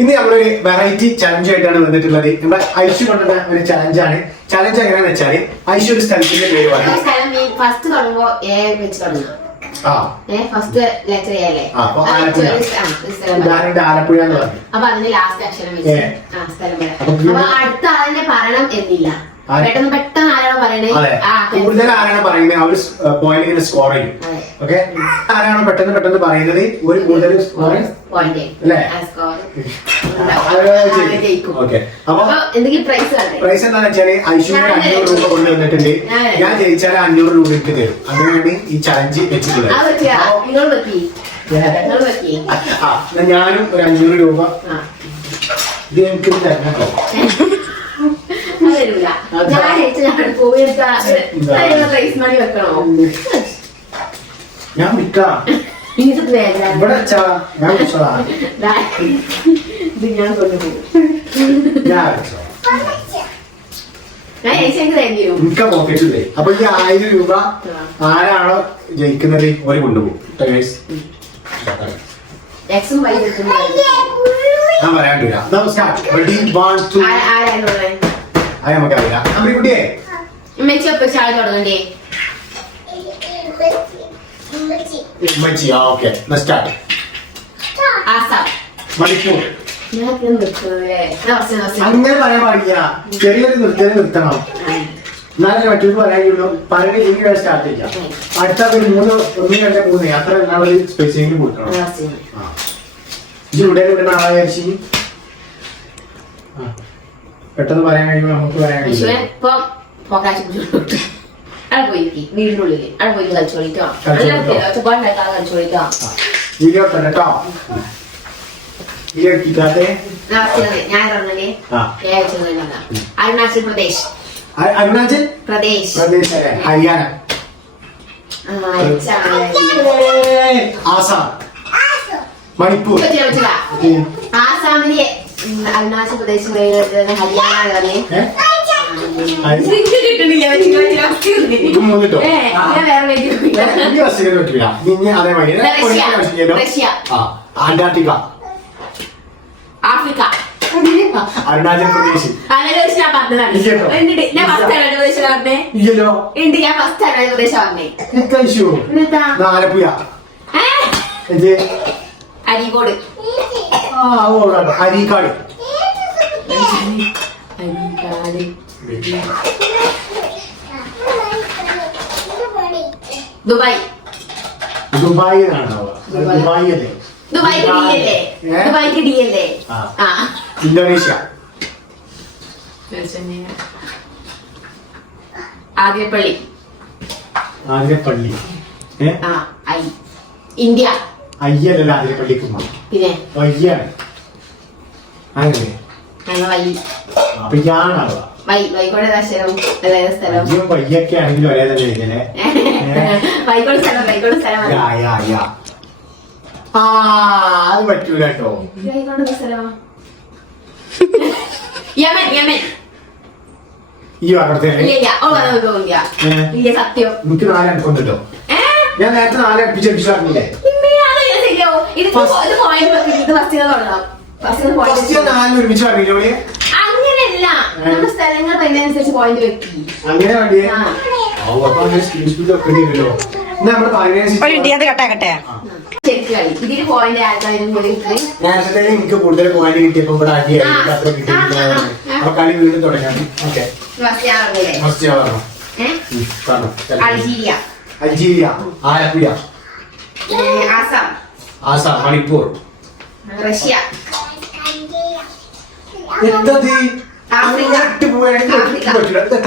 ഇന്ന് നമ്മളൊരു variety challenge ആയിട്ടാണ് വന്നിട്ടുള്ളത്. നമ്മുടെ ഐഷു കൊണ്ടുള്ള ഒരു ചലഞ്ചാണ്. ചലഞ്ച് എങ്ങനെയാണെന്ന് വെച്ചാല് ഐഷു ഒരു സ്ഥലത്തിന്റെ പേര് പറയും. ഫസ്റ്റ് തുടങ്ങുമ്പോ എ വെച്ച് തുടങ്ങാം. ഫസ്റ്റ് ലെറ്റർ എ അല്ലേ? ആലപ്പുഴ എന്ന് പറഞ്ഞു. അപ്പൊ അതിന്റെ ലാസ്റ്റ് അക്ഷരം വെച്ച് സ്ഥലം പറയാം. അപ്പൊ അടുത്ത ആളിനെ പറയണം എന്നില്ല. പെട്ടെന്ന് ആരാണോ പറയണേ കൂടുതൽ ആരാണ് പറയുന്നത് അവർ പോയിന്റ് സ്കോർ ചെയ്യും. ഓക്കെ, ആരാണോ പെട്ടെന്ന് പറയുന്നത് ഒരു കൂടുതൽ സ്കോർ അല്ലേ? ഓക്കെ, അപ്പൊ പ്രൈസ് എന്താണെന്ന് വെച്ചാല് ഐശ്വര്യ 500 രൂപ കൊണ്ടുവന്നിട്ടുണ്ട്. ഞാൻ ജയിച്ചാൽ 500 രൂപ എനിക്ക് തരും. അങ്ങനെയാണ് ഈ ചലഞ്ച് വെച്ചിട്ടുള്ളത്. ഞാനും ഒരു 500 രൂപ ഇത് എനിക്ക് തരണം. ഞാൻ വിൽക്കാം. എനിക്ക് പോക്കറ്റില്ലേ? അപ്പൊ ഈ 1000 രൂപ ആരാണോ ജയിക്കുന്നത് ഒരു കൊണ്ടുപോകും. ഞാൻ പറയാൻ പറ്റില്ല. അത് നമുക്കറിയില്ല. അമ്മിക്കുട്ടിയെ ഓക്കെ, മണിപ്പൂർ. അങ്ങനെ പറയാൻ പാടില്ല. ചെറിയൊരു നിർത്തണം. എന്നാലും മറ്റൊരു പറയാനുള്ളൂ. പറയുന്നത് ഇങ്ങനെ സ്റ്റാർട്ട് ചെയ്യാം. അടുത്ത ഒരു 1 2 3 അത്ര ഒരു സ്പെസിഫിക് കൊടുക്കണം. ഇവിടെ ആളായിരിച്ചു പെട്ടെന്ന് പറയാൻ കഴിയുമ്പോൾ നമുക്ക് പറയാൻ കഴിയും. വീടിനുള്ളിൽ അവിടെ പോയി കളിച്ചോളിക്കാം. അരുണാചൽ പ്രദേശ്. അരുണാചൽ പ്രദേശ്. ഹരിയാന. ആസാം. മണിപ്പൂർ. ആസാമിലെ Arunachal Pradesh Haryana. Antarctica. Africa. Arunachal Pradesh. Alappuzha. Areekode. Areekad. Dubai. Dubai ആണോ? ദുബായ് അല്ലേ? ദുബായ്ക്ക് ഡി അല്ലേ? ഇന്തോനേഷ്യ. ആതിരപ്പള്ളി. ആതിരപ്പള്ളി. ഇന്ത്യ. അയ്യല്ല ആതിരപ്പള്ളിക്ക് പിന്നെ വയ്യാണ്. അങ്ങനെ അപ്പൊ ഞാനാവുക. വയ്യൊക്കെ ആണെങ്കിലും ഒരേ തന്നെ ഇങ്ങനെ. അത് പറ്റൂല കേട്ടോ. ഈ എനിക്ക് 4 അടക്കൊണ്ടല്ലോ. ഞാൻ നേരത്തെ 4 അടുപ്പിച്ചടിച്ചു പറഞ്ഞില്ലേ? 4 ഒരുമിച്ച് പറഞ്ഞില്ലേ? അങ്ങനെയല്ല, നമ്മുടെ സ്ഥലങ്ങൾ അതിനനുസരിച്ച് പോയിന്റ് വെക്കി. അങ്ങനെ വേണ്ടിയേ സ്ക്രീൻഷോട്ട് വെക്കേണ്ടില്ലോ. ഇതിന് പോയിന്റ് ആൾക്കാരും കൂടി നേരത്തെ എനിക്ക് കൂടുതൽ പോയിന്റ് കിട്ടിയപ്പോ ഇവിടെ അടിയായി. അത്ര കിട്ടിയിട്ടില്ല. അപ്പൊ കളി വീണ്ടും തുടങ്ങാം. ഓക്കെ, അൾജീരിയ. അൾജീരിയ. ആലപ്പുഴ. ആസാം. ആസാം. മണിപ്പൂർ. റഷ്യ.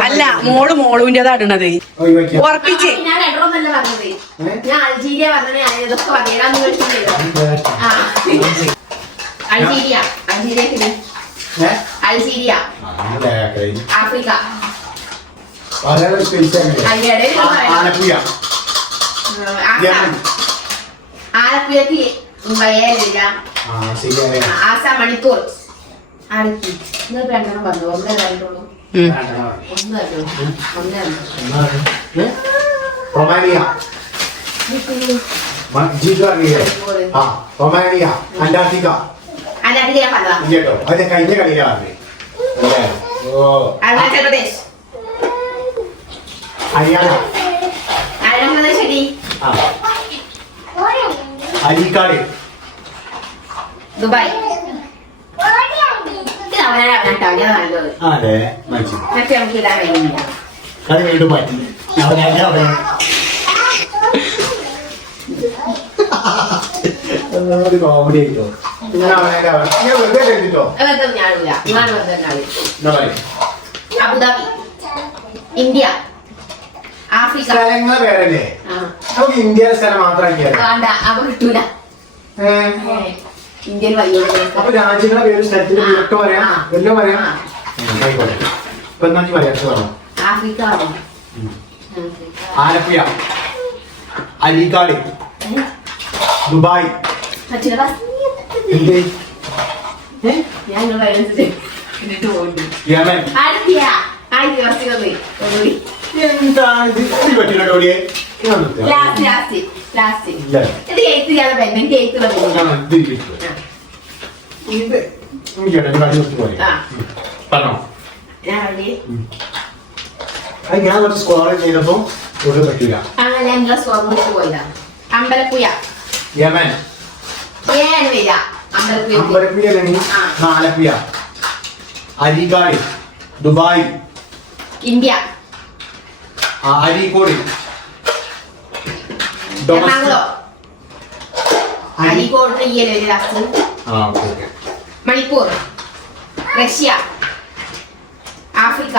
അല്ല, മോളുവിൻ്റെതാ ഇടണത്. ഉറപ്പിച്ച് ഞാൻ ഇടണമെന്നല്ല പറഞ്ഞത്. ഞാൻ അൾജീരിയ പറഞ്ഞത്. ഇതൊക്കെ പറയാൻ അൾജീരിയ. അൾജീരിയ. ആഫ്രിക്ക. ആലപ്പുഴക്ക് ആസാം. മണിപ്പൂർ. പറഞ്ഞു. റൊമാനിയ. റൊമാനിയ. അന്റാർട്ടിക്ക. അതിനകത്ത് ഞാൻ പറഞ്ഞതാ. കേട്ടോ അത് കഴിഞ്ഞ കളിയിലാ പറഞ്ഞേ അല്ലേ ഓ അരുണാചൽ പ്രദേശ്. ഹരിയാന അരുണാചൽ പ്രദേശ് എടി. ആ അരീക്കാട് ദുബായ്. ഇത് അവനാട്ടോ അവനാ നല്ലത്. അതെ മനസ്സിലായി മറ്റേ നമുക്ക് ഇടാൻ കഴിയുന്നില്ല. കളി വീണ്ടും മാറ്റി അവനാ കോമഡി ആയിട്ടോ ഇങ്ങനെ അവനാ വെറുതെ എഴുതിട്ടോ വെറുതെ ഞാനില്ല. നിങ്ങളാണ് വെറുതെ ഉണ്ടാവില്ല. എന്താ പറയാ അബുദാബി, ഇന്ത്യ, ആഫ്രിക്ക. സ്ഥലങ്ങളെ പേരല്ലേ ആ. നമുക്ക് ഇന്ത്യയിലെ സ്ഥലം മാത്രമാക്കിയാലോ വേണ്ട, അപ്പൊ കിട്ടൂല. ഇന്ത്യയിൽ വയ്യോട്. അപ്പൊ രാജ്യങ്ങളെ പേര് സ്ഥലത്തിന്റെ പുറത്ത് പറയാം എല്ലാം പറയാം ആയിക്കോട്ടെ ഇപ്പൊ എന്നാ പറയാം പറഞ്ഞു ആഫ്രിക്ക ആണോ? ആലപ്പുഴ അരീക്കാട് ദുബായ് പറ്റില്ല, ബസ്. എന്ത് ഞാൻ നിങ്ങളുടെ അതിനനുസരിച്ച് എന്നിട്ട് പോയിട്ട് യമൻ അടുത്തിയ ആയിരത്തി വർഷങ്ങളിൽ ഒന്നുകൂടി എന്താണ് ഇത് ഇത് പറ്റില്ല ഡോഡിയെ ലാസ്റ്റ് ലാസ്റ്റ് ലാസ്റ്റ് ഇല്ല ഇത് എഴുത്ത് ചെയ്യാതെ പെണ്ണ് എനിക്ക് എഴുത്തുള്ള ഇത് കിട്ടും ഇത് ചേട്ടാ കളി നിർത്തി പോലെ ആ. പറഞ്ഞോ ഞാൻ അവിടെ അത് ഞാൻ കുറച്ച് സ്കോർ ചെയ്തപ്പോ ഒരു പറ്റില്ല അങ്ങനെ ഞാൻ നിങ്ങളെ സ്വർണ്ണിച്ച് പോയതാ. അമ്പലപ്പുഴ യമൻ ഏഴ് വരിക. അമ്പലപ്പുഴ അമ്പലപ്പുഴ ആലപ്പുഴ അരീക്കാട് ദുബായ് ഇന്ത്യ അരീക്കോട് എറണാകുളം അരീക്കോട് ഈയല്ലേ ഒരു ലാസ്റ്റ്. ആ okay okay Manipur Russia Africa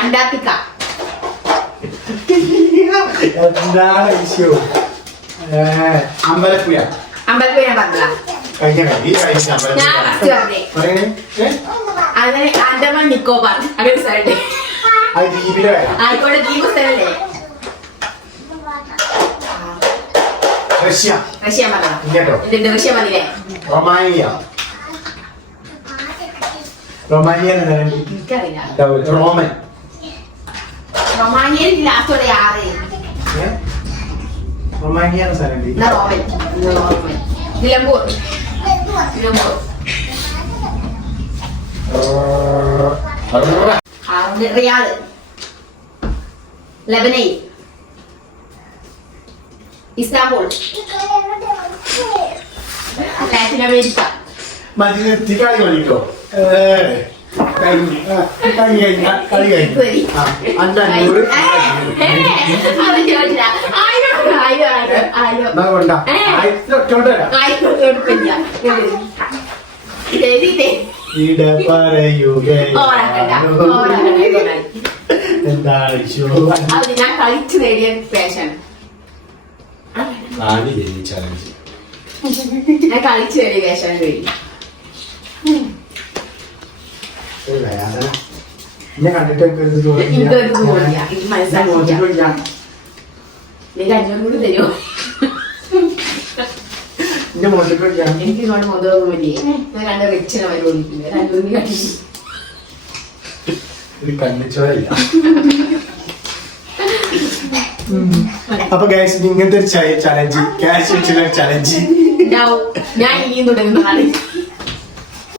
Antarctica എന്താണ് വിഷയം അമ്പലപ്പുഴ അമ്പലപ്പുഴ ഞാൻ പറഞ്ഞതാ. കഴിഞ്ഞ കളി കഴിഞ്ഞ ഞാൻ അമ്പലപ്പുഴ ഫസ്റ്റ് പറഞ്ഞേ. പറയണേ അങ്ങനെ ആൻഡമാൻ നിക്കോബാർ അങ്ങനെ സ്ഥലല്ലേ. അത് ദ്വീപിലെ വരാം ആയിക്കോട്ടെ ദ്വീപ് സ്ഥലല്ലേ. റഷ്യ റഷ്യ പറഞ്ഞതാ. ഇല്ലട്ടോ എന്നിട്ട് റഷ്യ പറഞ്ഞില്ലേ. റൊമാനിയ റൊമാനിയ എനിക്കറിയില്ല. റോമൻ റൊമാനിയൻ ലാസ്റ്റോടെ ആറ്. റൊമാനിയ സ്ഥലം എന്നാ Roman. Nilambur Nilambur Riyadh Lebanon Istanbul Latin America മതി നിർത്തി കളി കളിട്ടോ കളി കഴിഞ്ഞു അഞ്ഞൂറ് എന്താണ് ഞാൻ കളിച്ചു നേടിയ പേഷൻ. ചലഞ്ച് ഞാൻ കളിച്ചു നേടിയ പേഷൻ കഴിഞ്ഞു. ഞാൻ കണ്ടിട്ട് എനിക്കൊരു തോന്നില്ല. എനിക്ക് മനസ്സിലാക്കില്ല. എനിക്ക് 500 കൂടി തരുമോ? എനിക്ക് ഇങ്ങോട്ട് കൊണ്ടുപോകാൻ പറ്റിയേ. ഞാൻ 2 റിച്ചിനെ വരെ ഓടിക്കില്ല. 200 കട്ടി. കണ്ണിച്ചോരല്ല. അപ്പൊ ഗൈസ് ഇങ്ങനത്തെ ഒരു ചലഞ്ച് ക്യാഷ് വെച്ചുള്ള ചലഞ്ച് ഞാൻ ഇനിയും തുടങ്ങുന്നതാണ്.